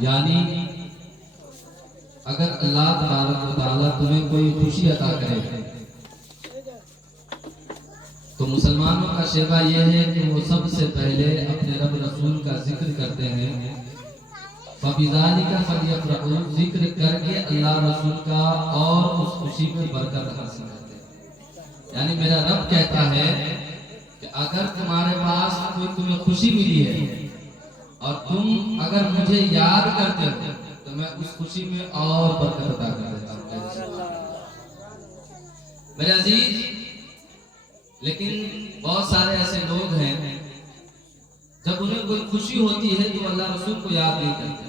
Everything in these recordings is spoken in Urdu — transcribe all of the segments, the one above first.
یعنی اگر اللہ تبارک و تعالیٰ تمہیں کوئی خوشی عطا کرے تو مسلمانوں کا شیوا یہ ہے کہ وہ سب سے پہلے اپنے رب رسول کا ذکر کرتے ہیں۔ فَبِذَلِكَ فَلْيَفْرَحُوا، ذکر کر کے اللہ رسول کا اور اس خوشی میں برکت حاصل کرتے ہیں۔ یعنی میرا رب کہتا ہے کہ اگر تمہارے پاس کوئی تمہیں خوشی ملی ہے اور تم اگر مجھے یاد کرتے ہو تو میں اس خوشی میں اور برکت عطا کر دیتا ہوں۔ میرے عزیز، لیکن بہت سارے ایسے لوگ ہیں جب انہیں کوئی خوشی ہوتی ہے تو اللہ رسول کو یاد نہیں کرتے،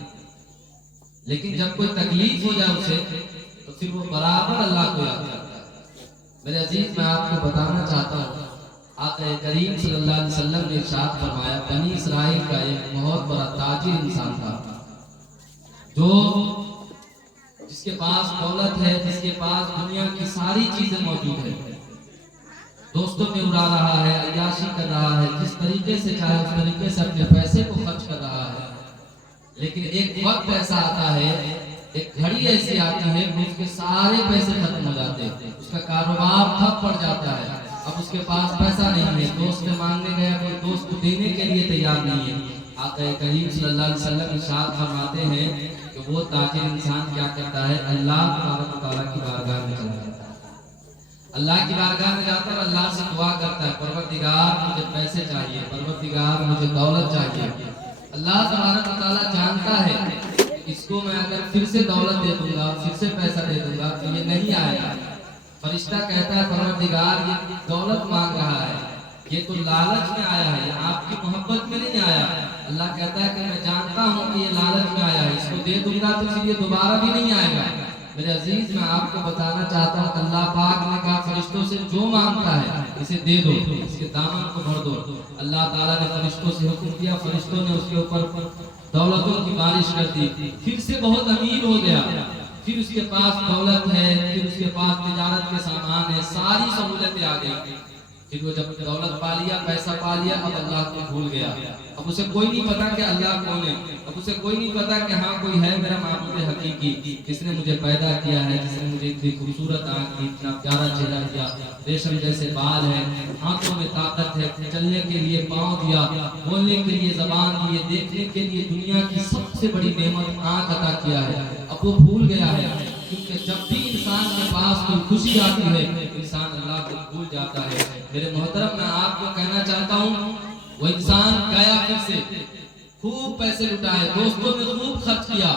لیکن جب کوئی تکلیف ہو جائے اسے تو پھر وہ برابر اللہ کو یاد کرتا ہے۔ میرے عزیز، میں آپ کو بتانا چاہتا ہوں، آقا کریم صلی اللہ علیہ وسلم نے ارشاد فرمایا، بنی اسرائیل کا ایک بہت بڑا تاجر انسان تھا جو جس کے پاس دولت ہے، جس کے پاس دنیا کی ساری چیزیں موجود ہیں، دوستوں میں اڑا رہا ہے، عیاشی کر رہا ہے، جس طریقے سے چاہے اس طریقے سے اپنے پیسے کو خرچ کر رہا ہے، لیکن ایک وقت ایسا آتا ہے، ایک گھڑی ایسی آتی ہے کہ اس کے سارے پیسے ختم ہو جاتے ہیں، اس کا کاروبار ٹھپ پڑ جاتا ہے، اب اس کے پاس پیسہ نہیں ہے، دوست سے مانگنے گیا، کوئی دوست کو دینے کے لیے تیار نہیں ہے۔ آقا کریم صلی اللہ علیہ وسلم ارشاد فرماتے ہیں کہ وہ تاجر انسان کیا کرتا ہے، اللہ تبارک و تعالیٰ کی بارگاہ میں چلا جاتا ہے، اللہ کی بارگاہ میں جاتا ہے اور اللہ سے دعا کرتا ہے، پروردگار مجھے پیسے چاہیے، پروردگار مجھے دولت چاہیے۔ اللہ تبارک و تعالیٰ جانتا ہے کہ اس کو میں اگر پھر سے دولت دے دوں گا، پھر سے پیسہ دے دوں گا تو یہ نہیں آئے گا۔ فرشتہ کہتا ہے، پروردگار یہ دولت مانگ رہا ہے، یہ تو لالچ میں آیا ہے، یہ آپ کی محبت میں نہیں آیا۔ اللہ کہتا ہے کہ میں جانتا ہوں کہ یہ لالچ میں آیا ہے، اس کو دے دوں گا تو پھر یہ دوبارہ بھی نہیں آئے گا۔ میرے عزیز، میں آپ کو بتانا چاہتا ہوں، اللہ پاک نے کہا فرشتوں سے جو مانگتا ہے اسے دے دو، اس کے دامن کو بھر دو۔ اللہ تعالیٰ نے فرشتوں سے حکم کیا، فرشتوں نے اس کے اوپر دولتوں کی بارش کر دی، پھر سے بہت امیر ہو گیا، پھر اس کے پاس دولت ہے، پھر اس کے پاس تجارت کے سامان ہے، ساری سہولتیں آ گئی۔ پھر وہ جب دولت پا لیا، پیسہ پا لیا، اب اللہ کو بھول گیا، اب اسے کوئی نہیں پتا کہ اللہ کون ہے، اب اسے کوئی نہیں پتا کہ ہاں کوئی ہے میرا معبود حقیقی، جس نے مجھے پیدا کیا ہے، جس نے مجھے اتنی خوبصورت آنکھ دی، اتنا پیارا چہرہ دیا، ریشم جیسے بال ہے، ہاتھوں میں طاقت ہے، چلنے کے لیے پاؤں دیا، بولنے کے لیے زبان دی، دیکھنے کے لیے دنیا کی سب سے بڑی نعمت آنکھ عطا کیا ہے، اب وہ بھول گیا ہے۔ کیونکہ جب بھی انسان کے پاس کوئی خوشی آتی ہے انسان اللہ کو بھول جاتا ہے۔ میرے محترم، میں آپ کو کہنا چاہتا ہوں، وہ انسان گیا پھر سے، خوب پیسے لٹائے، دوستوں نے خوب خرچ کیا،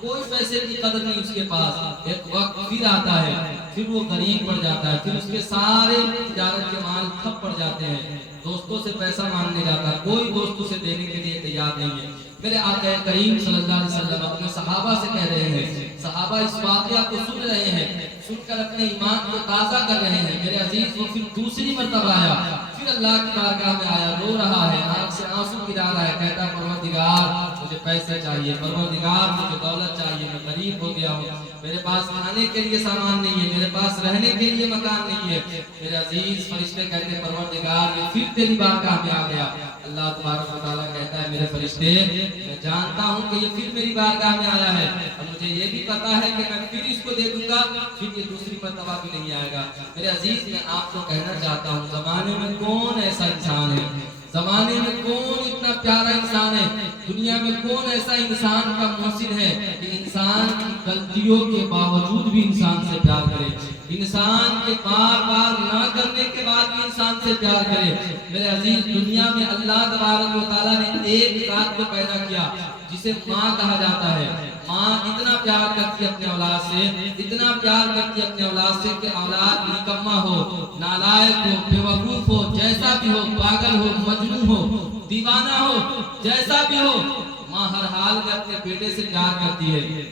کوئی پیسے کی قدر نہیں اس کے پاس۔ ایک وقت پھر آتا ہے، پھر وہ غریب پڑ جاتا ہے، پھر اس کے سارے تجارت کے مال ٹھپ پڑ جاتے ہیں، دوستوں سے پیسہ مانگنے جاتا ہے، کوئی دوست اسے دینے کے لیے تیار نہیں ہے۔ میرے آقا کریم صلی اللہ علیہ وسلم اپنے صحابہ سے کہہ رہے ہیں، صحابہ اس واقعہ کو سن رہے ہیں، سن کر اپنے ایمان کو تازہ کر رہے ہیں۔ میرے عزیز، وہ پھر دوسری مرتبہ آیا، پھر اللہ کی بارگاہ میں آیا، رو رہا ہے، آنکھ سے آنسو گرا رہا ہے، کہتا ہے پروردگار مجھے پیسے چاہیے، پروردگار مجھے دولت چاہیے، میں غریب ہو گیا ہوں، میرے پاس کھانے کے لیے سامان نہیں ہے، میرے پاس رہنے کے لیے مکان نہیں ہے۔ میرے عزیز، فرشتے کہتے ہیں پروردگار یہ پھر تیری بارگاہ میں آ گیا۔ اللہ تبارک و تعالیٰ کہتا ہے میرے فرشتے، میں جانتا ہوں کہ یہ پھر میری بارگاہ میں آیا ہے، اور مجھے یہ بھی پتا ہے کہ میں پھر اس کو دے دوں گا، پھر یہ دوسری مرتبہ بھی نہیں آئے گا۔ میرے عزیز، میں آپ کو کہنا چاہتا ہوں، زمانے میں کون ایسا انسان ہے، زمانے میں کون اتنا پیارا انسان ہے، دنیا میں کون ایسا انسان کا محسن ہے کہ انسان کی غلطیوں کے باوجود بھی انسان سے پیار کرے، انسان کے بار بار نہ کرنے کے بعد بھی انسان سے پیار کرے۔ میرے عزیز، دنیا میں اللہ تبارک و تعالیٰ نے ایک ذات کو پیدا کیا جسے ماں کہا جاتا ہے۔ ماں اتنا پیار کرتی ہے اپنے اولاد سے، اتنا پیار کرتی ہے اپنے اولاد سے کہ اولاد نکما ہو، نالائق ہو، بے وقوف ہو، جیسا بھی ہو، پاگل ہو، مجنون ہو، دیوانہ ہو، جیسا بھی ہو، ماں ہر حال میں اپنے بیٹے سے پیار کرتی ہے۔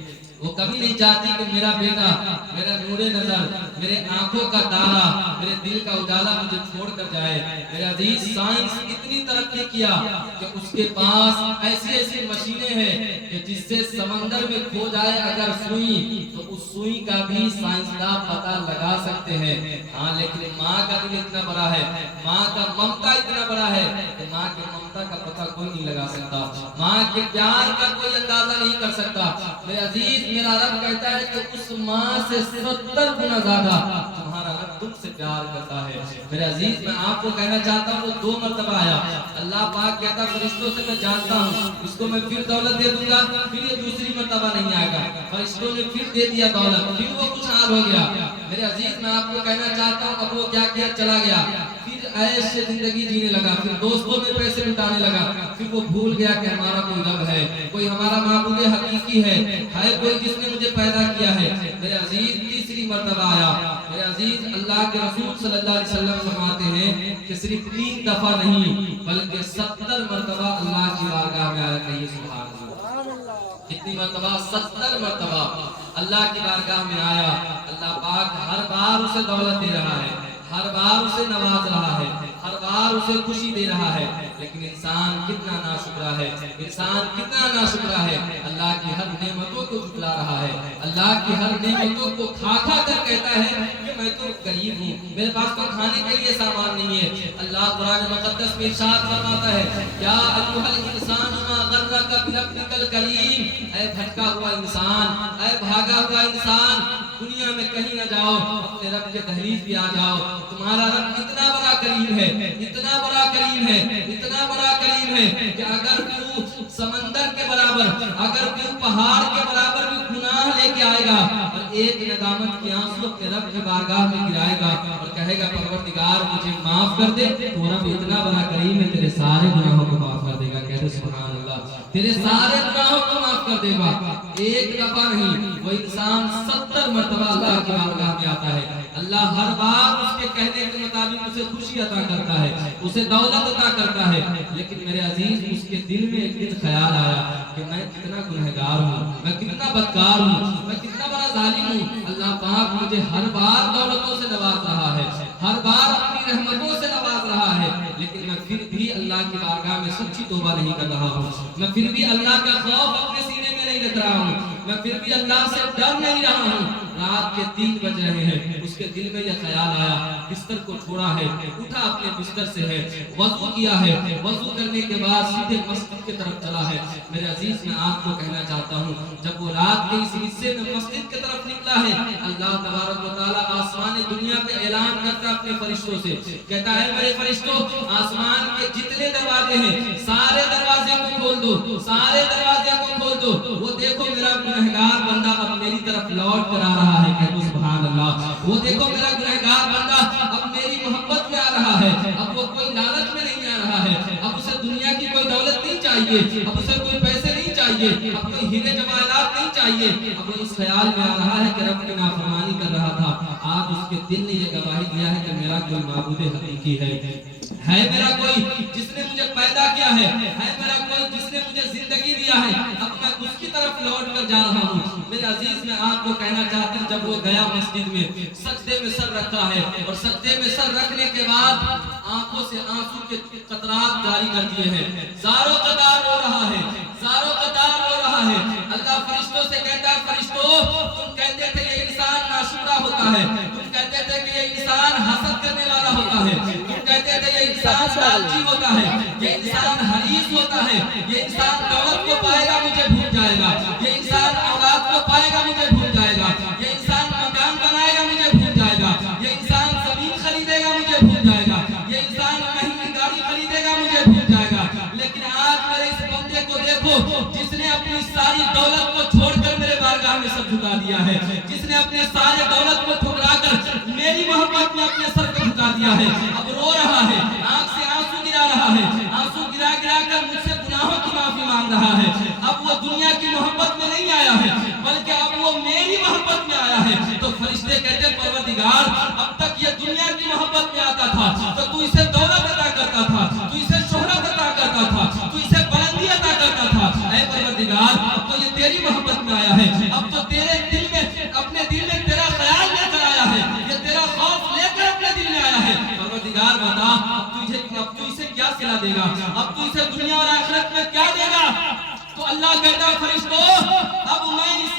وہ کبھی نہیں چاہتی کہ میرا بیٹا، میرا نور نظر، میرے آنکھوں کا تارا، میرے دل کا اجالا مجھے چھوڑ کر جائے۔ میرے عزیز، سائنس اتنی ترقی کیا کہ اس کے پاس ایسی ایسی مشینیں ہیں کہ جس سے سمندر میں کھو جائے اگر سوئی تو اس سوئی کا بھی سائنسداں پتہ لگا سکتے ہیں. ہاں لیکن ماں کا دل اتنا بڑا ہے, ماں کا ممتا اتنا بڑا ہے کہ ماں کی ممتا کا پتہ کوئی نہیں لگا سکتا, ماں کے پیار کا کوئی اندازہ نہیں کر سکتا. میرے عزیز, میرا رب کہتا ہے کہ اس ماں سے 70 گنا زیادہ تمہارا رب تم سے پیار کرتا ہے. میرے عزیز, میں آپ کو کہنا چاہتا ہوں, وہ 2 مرتبہ آیا. اللہ پاک کہتا فرشتوں سے میں جانتا ہوں اس کو میں پھر دولت دے دوں گا, پھر یہ دوسری مرتبہ نہیں آئے گا. فرشتوں نے پھر دے دیا دولت, پھر وہ کچھ حال ہو گیا. میرے عزیز, میں آپ کو کہنا چاہتا ہوں اب وہ کیا کیا چلا گیا, پھر عیش سے زندگی جینے لگا, پھر دوستوں میں پیسے لٹانے لگا, پھر وہ بھول گیا کہ ہمارا کوئی رب ہے, کوئی ہمارا معبود حقیقی ہے کوئی جس نے مجھے پیدا کیا ہے. میرے عزیز, تیسری مرتبہ آیا. میرے عزیز, اللہ کے رسول صلی اللہ علیہ وسلم فرماتے ہیں کہ صرف 3 دفعہ نہیں بلکہ 70 مرتبہ اللہ کی بارگاہ میں آیا. کہیے سبحان اللہ. کتنی مرتبہ؟ 70 مرتبہ اللہ کی بارگاہ میں آیا. اللہ پاک ہر بار اسے دولت دے رہا ہے, ہر بار اسے نواز رہا ہے, ہر بار اسے خوشی دے رہا ہے, لیکن انسان کتنا ناشکرا ہے, انسان کتنا ناشکرا ہے. اللہ کی ہر نعمتوں کو جھٹلا رہا ہے, اللہ کی ہر نعمتوں کو کھا کھا کر کہتا ہے کہ میں تو غریب ہوں, میرے پاس تو کھانے کے لیے سامان نہیں ہے. اللہ قرآن مقدس میں ارشاد فرماتا ہے, یا ایھا الانسان ما غرک بربک الکریم, اے بھٹکا ہوا انسان, اے بھاگا ہوا انسان, دنیا میں کہیں نہ جاؤ, اپنے رب کے دہلیز بھی آ جاؤ. تمہارا رب اتنا بڑا کریم ہے, اتنا بڑا کریم ہے, اتنا بڑا کریم ہے کہ اگر تو سمندر کے برابر, اگر تو پہاڑ کے برابر بھی گناہ لے کے آئے گا اور ایک ندامت کی آنسو اپنے رب کی بارگاہ میں گرائے گا اور کہے گا پروردگار مجھے معاف کر دے, تو رب اتنا بڑا کریم ہے تیرے سارے گناہوں کو معاف کر دے گا. کہتے سبحان اللہ, تیرے سارے گناہوں کو معاف کر دے گا. ایک دفعہ نہیں, وہ انسان 70 مرتبہ اللہ کی بارگاہ میں آتا ہے. اللہ ہر بار اس کے کہنے کے مطابق اسے خوشی عطا کرتا ہے, اسے دولت عطا کرتا ہے. لیکن میرے عزیز, اس کے دل میں ایک دن خیال آیا کہ میں کتنا گنہگار ہوں, میں کتنا بدکار ہوں, میں کتنا بڑا ظالم ہوں. اللہ پاک مجھے ہر بار دولتوں سے نواز رہا ہے, ہر بار اپنی رحمتوں سے نواز رہا ہے, لیکن میں پھر بھی اللہ کی بارگاہ میں سچی توبہ نہیں کر رہا ہوں, میں پھر بھی اللہ کا خوف اپنے سینے میں نہیں رکھ رہا ہوں, میں پھر بھی اللہ سے ڈر نہیں رہا ہوں. رات کے 3 بج رہے ہیں, اس کے دل میں یہ خیال آیا, بستر کو چھوڑا ہے, اٹھا اپنے بستر سے ہے, وضو کیا ہے, وضو کرنے کے بعد سیدھے مسجد کی طرف چلا ہے. میرے عزیز, میں آپ کو کہنا چاہتا ہوں, جب وہ رات کے اس حصے میں مسجد کی طرف نکلا ہے, اللہ تبارک و تعالیٰ آسمان دنیا پہ اعلان کرتا ہے اپنے فرشتوں سے, کہتا ہے میرے فرشتوں, آسمان کے جتنے دروازے ہیں سارے دروازے کو کھول دو, سارے دروازے کو کھول دو. وہ دیکھو میرا گنہگار بندہ اب میری طرف لوٹ کر آ رہا ہے. کہو سبحان اللہ. وہ دیکھو میرا گنہگار بندہ اب میری محبت میں آ رہا ہے, اب وہ کوئی لالچ میں نہیں آ رہا ہے, اب اسے دنیا کی کوئی دولت نہیں چاہیے, اب اسے کوئی پیسے نہیں چاہیے, اب کوئی ہیرے جواہرات نہیں چاہیے. اب وہ اس خیال میں آ رہا ہے کہ رب کی نافرمانی کر رہا تھا, آج اس کے دل نے یہ گواہی دیا ہے کہ میرا کوئی معبود حقیقی ہے میرا کوئی جس نے مجھے پیدا کیا ہے میرا کوئی جس نے مجھے زندگی دیا ہے. اب میں اس کی طرف لوٹ کر جا رہا ہوں. میرے عزیز, میں آپ کو کہنا چاہتا ہوں, جب وہ گیا مسجد میں, سجدے میں سر رکھا ہے, اور سجدے میں سر رکھنے کے بعد آنکھوں سے آنسو کے قطرات جاری کر دیے ہیں, زاروں قطار رو رہا ہے, زاروں قطار رو رہا ہے. اللہ فرشتوں سے کہتا ہے, فرشتوں تم کہتے تھے یہ انسان ناشکرا ہوتا ہے, تم کہتے تھے کہ یہ انسان حسد کرنے والا ہوتا ہے, تم کہتے تھے یہ انسان لالچی ہوتا ہے, یہ انسان حریص ہوتا ہے, یہ انسان دولت کو پائے گا مجھے بھول جائے گا, یہ انسان اولاد کو پائے گا مجھے بھول جائے گا, یہ انسان مکان بنائے گا مجھے بھول جائے گا, یہ انسان زمین خریدے گا مجھے بھول جائے گا, یہ انسان مہنگی گاڑی خریدے گا مجھے بھول جائے گا. لیکن آج میرے اس بندے کو دیکھو جس نے اپنی ساری دولت کو چھوڑ کر میرے بارگاہ میں سر جھکا دیا ہے, جس نے اپنے سارے دولت کو ٹھکرا کر میری محبت میں اپنے سر کو جھکا دیا ہے. اب رو رہا ہے, آنکھ سے آنسو گرا رہا ہے, آنسو گرا گرا کر مجھ سے گناہوں کی معافی مانگ رہا ہے. اب وہ دنیا کی محبت میں نہیں آیا ہے بلکہ اب وہ میری محبت میں آیا ہے. تو فرشتے کہتے پروردگار, اب تک یہ دنیا کی محبت میں آتا تھا تو اسے دولت عطا کرتا تھا, تو اسے شہرت عطا کرتا تھا, تو اسے بلندی عطا کرتا تھا. اے پروردگار, اب تو یہ تیری محبت میں آیا ہے, اب تو تیرے دل میں, اپنے دل میں تیرا خیال لے کر آیا ہے, یہ تیرا خوف لے کر اپنے دل میں آیا ہے. پروردگار بتا, اب تو اسے کیا صلہ دے گا, اب تو اسے دنیا اور آخرت میں کیا دے گا. تو اللہ اللہ کہتا ہے فرشتوں اب میں اس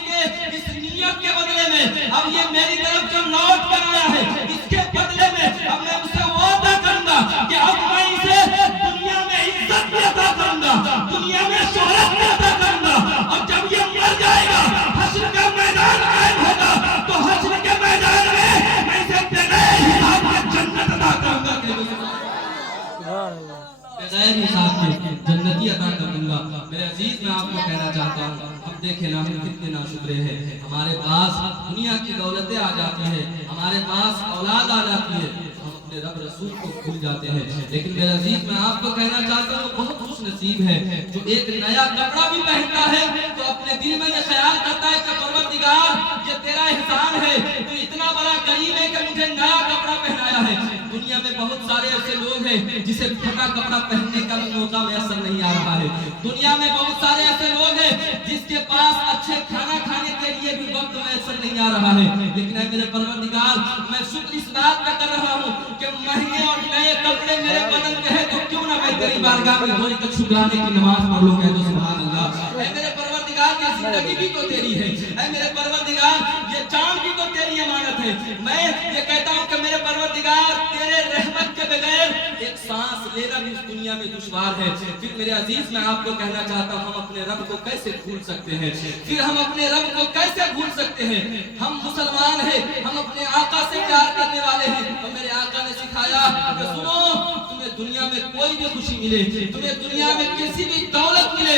نیت کے بدلے میں اب یہ میری طرف جو لوٹ کر آیا ہے اس کے بدلے میں اب میں اسے وعدہ کروں گا کہ اب میں اسے دنیا میں عزت بھی عطا کروں گا، دنیا میں شہرت بھی عطا کروں گا، اور جب یہ مر جائے گا حشر کا میدان قائم ہوگا تو حشر کے میدان میں اسے بغیر حساب کے جنت عطا کروں گا، بغیر حساب کے جنتی عطا کروں گا۔ میرے عزیز میں آپ کو کہنا چاہتا ہوں اب دیکھیں نا ہم کتنے ناشکرے ہیں، ہمارے پاس دنیا کی دولتیں آ جاتی ہیں، ہمارے پاس اولاد آ جاتی ہے، ہم اپنے رب رسول کو بھول جاتے ہیں۔ لیکن میرے عزیز میں آپ کو کہنا چاہتا ہوں بہت خوش نصیب ہے جو ایک نیا کپڑا بھی پہنتا ہے تو اپنے دل میں یہ خیال کرتا ہے کہ پروردگار یہ تیرا احسان ہے، تو اتنا بڑا کریم ہے کہ مجھے نیا کپڑا پہنایا ہے۔ دنیا میں بہت سارے ایسے لوگ ہیں جسے پھٹا کپڑا پہننے کا بھی موقع میسر نہیں آ رہا ہے، دنیا میں بہت سارے ایسے لوگ ہیں جس کے پاس اچھے کھانا کھانے کے لیے بھی وقت میسر نہیں آ رہا ہے، لیکن اے میرے پروردگار میں شکر اس بات کا کر رہا ہوں کہ مہنگے اور نئے کپڑے میرے بدن میں ہیں تو کیوں نہ میں تیری بارگاہ میں دھوئی کر شکرانے کی نماز پڑھ لوں، کہہ دو سبحان اللہ۔ اے میرے پروردگار یہ زندگی بھی تو تیری ہے، اے میرے پروردگار یہ جان بھی تو تیری امانت ہے، میں یہ کہتا ہوں کہ میرے پروردگار تیرے رحمت کے بغیر ایک سانس لینا بھی اس دنیا میں دشوار ہے۔ پھر میرے عزیز میں آپ کو کہنا چاہتا ہوں ہم اپنے رب کو کیسے بھول سکتے ہیں، پھر ہم اپنے رب کو کیسے بھول سکتے ہیں؟ ہم مسلمان ہیں، ہم اپنے آقا سے پیار کرنے والے ہیں، اور میرے آقا نے سکھایا کہ سنو تمہیں دنیا میں کوئی بھی خوشی ملے، تمہیں دنیا میں کسی بھی دولت ملے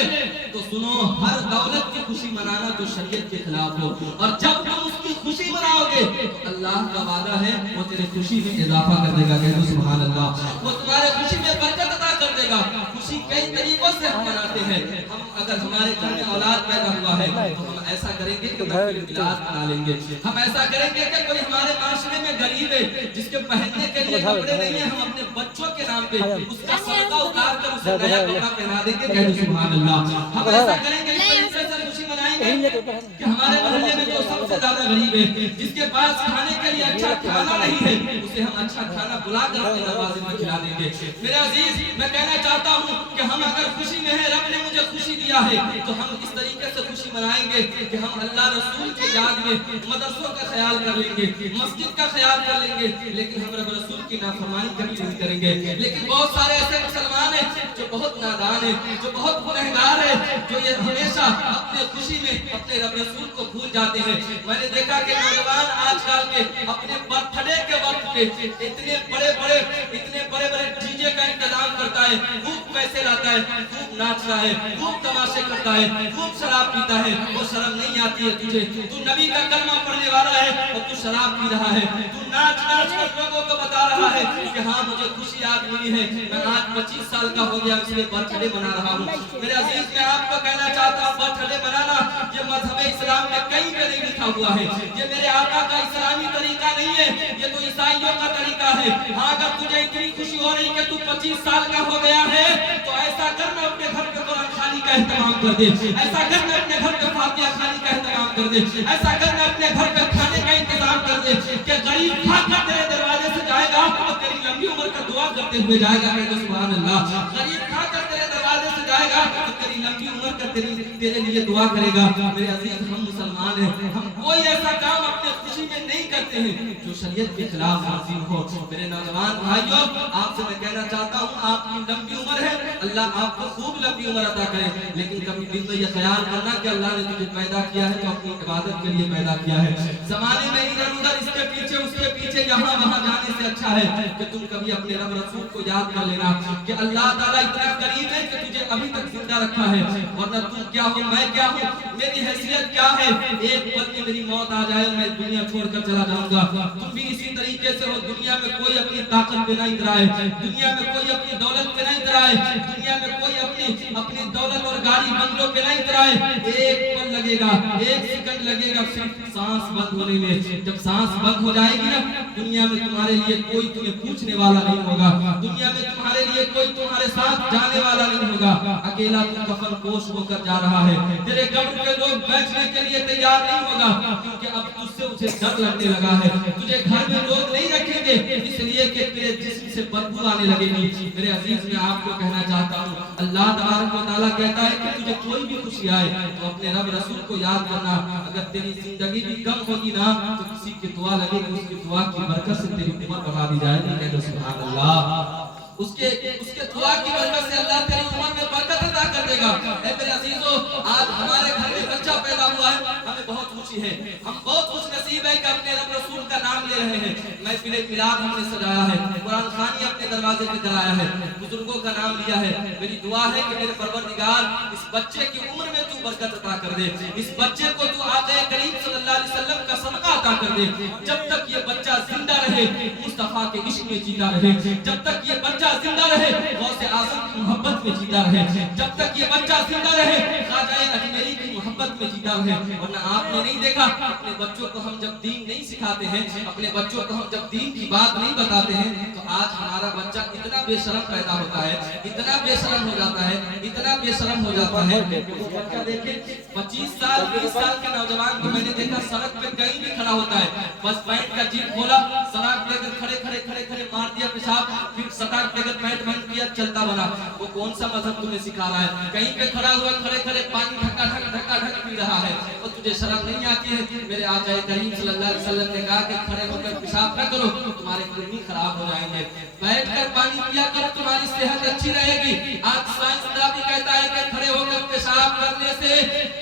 تو سنو ہر دولت کی خوشی منانا جو شریعت کے خلاف ہو، اور جب تم اس کی خوشی مناؤ گے تو اللہ کا وعدہ ہے وہ تیرے خوشی میں اضافہ کر دے گا، کہہ دو سبحان اللہ، وہ تمہارے خوشی میں برکت عطا کر دے گا۔ خوشی کئی طریقوں سے ہم مناتے ہیں، ہم اگر ہمارے گھر میں اولاد پیدا ہوا ہے تو ہم ایسا کریں گے کہ میلاد منا لیں گے، ہم ایسا کریں گے کہ کوئی ہمارے معاشرے میں غریب ہے جس کے پہننے کے لیے کپڑے نہیں ہیں، ہم اپنے بچوں کے نام پہ اس کا صدقہ اتار کر اسے نیا کپڑا پہنا دیں گے، کہہ دو سبحان اللہ۔ ہم ایسا کریں گے اس طریقے سے خوشی منائیں گے کہ ہمارے محلے میں جو سب سے زیادہ غریب ہے جس کے پاس کھانے کے لیے اچھا کھانا نہیں ہے اسے ہم اچھا کھانا بلا کر اپنے دروازے میں کھلا دیں گے۔ میرے عزیز میں کہنا چاہتا ہوں کہ ہم اگر خوشی میں ہیں، رب نے مجھے خوشی دیا ہے تو ہم اس طریقے سے خوشی منائیں گے کہ ہم اللہ رسول کی یاد میں مدرسوں کا خیال کر لیں گے، مسجد کا خیال کر لیں گے، لیکن ہم رب رسول کی نافرمانی کبھی نہیں کریں گے۔ لیکن بہت سارے ایسے مسلمان ہیں جو بہت نادان ہیں، جو بہت گنہگار ہیں، جو یہ ہمیشہ اپنے خوشی میں اپنے رب رسول کو بھول جاتے ہیں۔ میں نے دیکھا کہ نوجوان آج کل کے اپنے برتھ ڈے کے وقت پہ اتنے بڑے بڑے ڈی جے کا انتظام کرتا ہے، خوب پیسے لاتا ہے، خوب ناچ رہا ہے، خوب تماشے کرتا ہے، خوب شراب پیتا ہے، وہ شرم نہیں آتی ہے تجھے؟ تو نبی کا کلمہ پڑھنے والا ہے اور تو شراب پی رہا ہے، تو ناچ کر لوگوں کو بتا رہا ہے کہ ہاں مجھے خوشی آج ملی ہے، میں آج 25 سال کا ہو گیا اس لیے برتھ ڈے منا رہا ہوں۔ میرے عزیز میں آپ کو کہنا چاہتا ہوں برتھ ڈے منانا یہ مذہب اسلام میں کہیں پہ نہیں لکھا ہوا ہے، یہ میرے آقا کا اسلامی طریقہ نہیں ہے، یہ تو عیسائیوں کا طریقہ ہے۔ ہاں اگر تجھے اتنی خوشی ہو رہی کہ تو 25 سال کا ہو گیا ہے تو ایسا کرنا اپنے گھر پہ قرآن خوانی کا اہتمام کر دے، ایسا کرنا اپنے گھر پہ فاتحہ خوانی کا اہتمام کر دے، ایسا کرنا اپنے گھر پہ کھانے کا انتظام کر دے کہ غریب کھا کر تیرے دروازے سے جائے گا اور تیری لمبی عمر کا دعا کرتے ہوئے جائے گا، کہہ دو سبحان اللہ۔ غریب کھا کر تیرے دروازے سے جائے گا تو تیری لمبی عمر کا تیرے لیے دعا کرے گا۔ میرے عزیز ہم مسلمان ہیں، ہم کوئی ایسا کام اپنے خوشی میں نہیں کرتے ہیں جو شریعت کے خلاف ورزی ہو۔ میرے نوجوان بھائیوں آپ سے میں کہنا چاہتا ہوں آپ کی لمبی عمر ہے، اللہ آپ کو خوب لمبی عمر عطا کرے، لیکن کبھی دل میں یہ خیال کرنا کہ اللہ نے تجھے پیدا کیا ہے تو اپنی عبادت کے لیے پیدا کیا ہے۔ زمانے میں ادھر ادھر اس کے پیچھے اس کے پیچھے یہاں وہاں جانے سے اچھا ہے کہ تم کبھی اپنے رب رسول کو یاد کر لینا کہ اللہ تعالیٰ اتنا قریب ہے کہ تجھے ابھی تک زندہ رکھا ہے، ورنہ تم کیا ہو، میں کیا ہوں، میری حیثیت کیا ہے، ایک پل میں میری موت آ جائے اور میں دنیا چھوڑ کر چلا جاؤں گا۔ تم بھی اسی طریقے سے ہو، دنیا میں کوئی اپنی طاقت پہ نہیں اترائے، دنیا میں کوئی اپنی دولت پہ نہیں اترائے، دنیا میں کوئی اپنی دولت اور گاڑی بنگلوں پہ نہیں اترائے، ایک پل لگے گا، ایک سیکنڈ لگے گا صرف سانس بند ہونے میں۔ جب سانس بند ہو جائے گی نا دنیا میں تمہارے لیے کوئی تمہیں پوچھنے والا نہیں ہوگا، دنیا میں تمہارے لیے کوئی تمہارے ساتھ جانے والا نہیں ہوگا، اکیلا تم کفن پوش ہو کر جا رہا ہے، تیرے قبر پہ لوگ بیٹھنے کے لیے تیار نہیں ہوگا کیونکہ اب تجھ سے اسے ڈر لگنے لگا ہے، تجھے گھر میں لوگ نہیں رکھیں گے گے اس لیے کہ تیرے جسم سے بدبو آنے لگے گی۔ میرے عزیز میں آپ کو کہنا چاہتا ہوں اللہ تبارک و تعالیٰ کہتا ہے کہ تجھے کوئی بھی خوشی آئے تو اپنے رب رسول کو یاد کرنا، اگر تیری زندگی بھی کم ہوگی نا تو کسی کی دعا لگے گی، اس کی دعا کی برکت سے تیری عمر بڑھا دی جائے گی۔ کہہ دو سبحان اللہ۔ اس کے دعا کی برکت سے اللہ تیری عمر میں برکت عطا کر دے گا۔ اے میرے عزیزو، آج ہمارے گھر میں بچہ پیدا ہوا ہے، ہمیں بہت خوشی ہے، ہم بہت خوش نصیب ہے کہ اپنے رب رسول کا نام لے رہے ہیں۔ محفل میلاد ہم نے سجایا ہے، قرآن خوانی اپنے دروازے پہ کرایا ہے، بزرگوں کا نام لیا ہے۔ میری دعا ہے کہ میرے پروردگار اس بچے کی عمر میں تو برکت عطا کر دے، اس بچے کو تو آقا کریم صلی اللہ علیہ وسلم کا صدقہ عطا کر دے۔ جب تک یہ بچہ زندہ رہے مصطفیٰ کے عشق میں جیتا رہے، جب تک یہ بچہ زندہ رہے غوث اعظم کی محبت میں جیتا رہے، جب تک یہ بچہ زندہ رہے خواجہ اجمیری کی محبت میں جیتا رہے۔ ورنہ آپ نے نہیں دیکھا اپنے بچوں کو ہم جب دین نہیں سکھاتے ہیں، اپنے بچوں کو ہم جب دین کی بات نہیں بتاتے ہیں تو آج ہمارا بچہ اتنا بے شرم پیدا ہوتا ہے، اتنا بے شرم ہو جاتا ہے، اتنا بے شرم ہو جاتا ہے۔ وہ بچہ دیکھیں 25 سال 20 سال کے نوجوان کو میں نے دیکھا سڑک پہ کہیں بھی کھڑا ہوتا ہے، بس پینٹ کا جیب کھولا، سڑک لے کر کھڑے مار دیا پیشاب، پھر سڑک لے کر پینٹ بند کیا، چلتا بنا۔ وہ کون سا مذہب تمہیں سکھا رہا ہے؟ کہیں پہ کھڑا ہوا کھڑے پانی ڈھکا ڈھک پی رہا ہے، اور تجھے شرم نہیں آتی ہے؟ میرے آقا کریم صلی اللہ علیہ وسلم نے کہا کہ کھڑے ہو کر پیشاب نہ کرو، تمہارے کڈنی خراب ہو جائیں گے، بیٹھ کر پانی پیا کرو، تمہاری صحت اچھی رہے گی۔ آج سائنسداں بھی کہتا ہے کہ کھڑے ہو کر پیشاب کرنے سے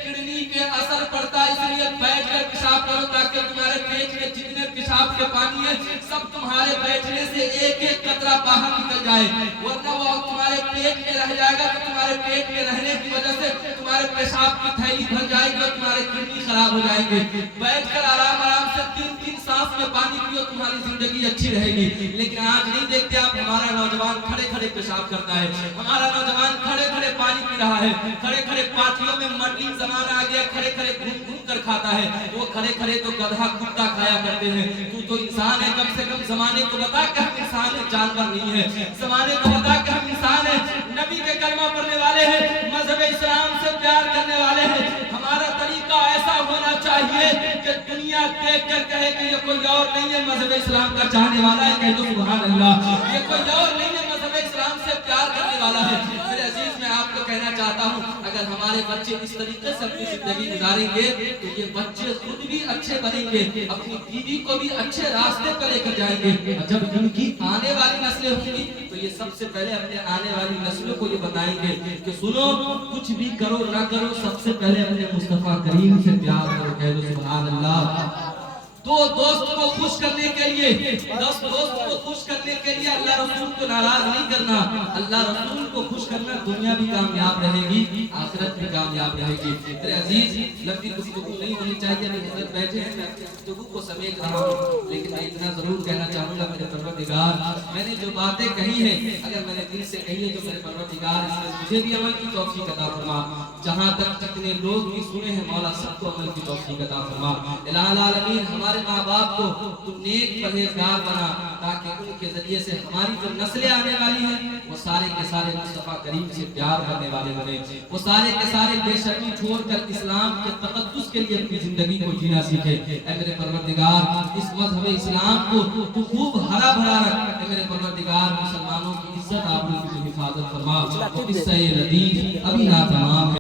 کڈنی پہ اثر پڑتا ہے، اس لیے بیٹھ کر پیشاب کرو تاکہ تمہارے پیٹ میں جتنے پیشاب کے پانی ہے سب تمہارے بیٹھنے سے ایک ایک قطرہ باہر نکل جائے، ورنہ وہ تمہارے پیٹ میں رہ جائے گا، تو تمہارے پیٹ میں رہنے کی وجہ سے تمہارے پیشاب کی تھیلی بھر جائے گی اور تمہارے کڈنی خراب ہو جائیں گے۔ بیٹھ کر آرام سے 3 سانس میں پانی پیو، تمہاری زندگی اچھی رہے گی۔ لیکن آج نہیں دیکھتے آپ، ہمارا نوجوان کھڑے پیشاب کرتا ہے، ہمارا نوجوان کھڑے پانی پی رہا ہے، کھڑے پارٹیوں میں ماڈلنگ زمانہ آ گیا، کھڑے گھوم کر کھاتا ہے۔ وہ کھڑے تو گدھا کتا کھایا کرتے ہیں، تو انسان ہے، کم سے کم زمانے کو بتا کہ ہم انسان ہیں، جانور نہیں ہے، زمانے کو بتا کہ ہم انسان ہیں، نبی کے کلمہ پڑھنے والے ہیں، مذہب اسلام سے پیار کرنے والے ہیں۔ ہمارا طریقہ ایسا ہونا چاہیے کہ دنیا دیکھ کر کہے کہ یہ کوئی اور نہیں ہے، مذہب اسلام کا چاہنے والا ہے، کہہ دو سبحان اللہ۔ یہ کوئی اور نہیں ہے، مذہب اسلام سے پیار کرنے والا ہے۔ میرے عزیز میں آپ کو کہنا چاہتا ہوں، اگر ہمارے بچے اس طریقے سے اپنی زندگی گزاریں گے تو یہ بچے خود بھی اچھے بنیں گے، اپنی بیوی کو بھی اچھے راستے پر لے کر جائیں گے۔ جب ان کی آنے والی نسلیں ہوں گی تو یہ سب سے پہلے اپنے آنے والی نسلوں کو یہ بتائیں گے کہ سنو، کچھ بھی کرو نہ کرو، سب سے پہلے اپنے مصطفیٰ کریم سے پیار کرو، کہہ دو سبحان اللہ۔ تو دوست کو خوش کرنے کے لیے اللہ رسول کو ناراض نہیں کرنا، اللہ رسول کو خوش کرنا، دنیا بھی کامیاب رہے گی، آخرت بھی کامیاب رہے گی۔ میرے عزیز، لمبی گفتگو نہیں ہونی چاہیے، ابھی حضرت بیٹھے ہیں، میں اپنی گفتگو کو سمیٹ رہا ہوں، لیکن میں اتنا ضرور کہنا چاہوں گا میرے پروردگار، میں نے جو باتیں کہی ہیں اگر میں نے دل سے کہی ہے، جو میرے پروردگار اس میں مجھے بھی عمل کی توفیق عطا فرما، جہاں تک جتنے لوگ بھی سنے ہیں مولا سب کو عمل کی توفیق عطا فرما۔ الہ العالمین، ہمارے ماں باپ کو تو نیک پرہیزگار بنا تاکہ ان کے ذریعے سے ہماری جو نسلیں آنے والی ہیں وہ سارے کے سارے مصطفیٰ کریم سے پیار کرنے والے بنے، وہ سارے کے سارے بے شرمی چھوڑ کر اسلام کے تقدس کے لیے اپنی زندگی کو جینا سیکھے۔ اے میرے پروردگار، اس مذہب اسلام کو تو خوب ہرا بھرا رکھ، اے میرے پروردگار، مسلمانوں کی عزت آبرو کی حفاظت فرما۔ تو اس سے لطیف ابھی نہ تمام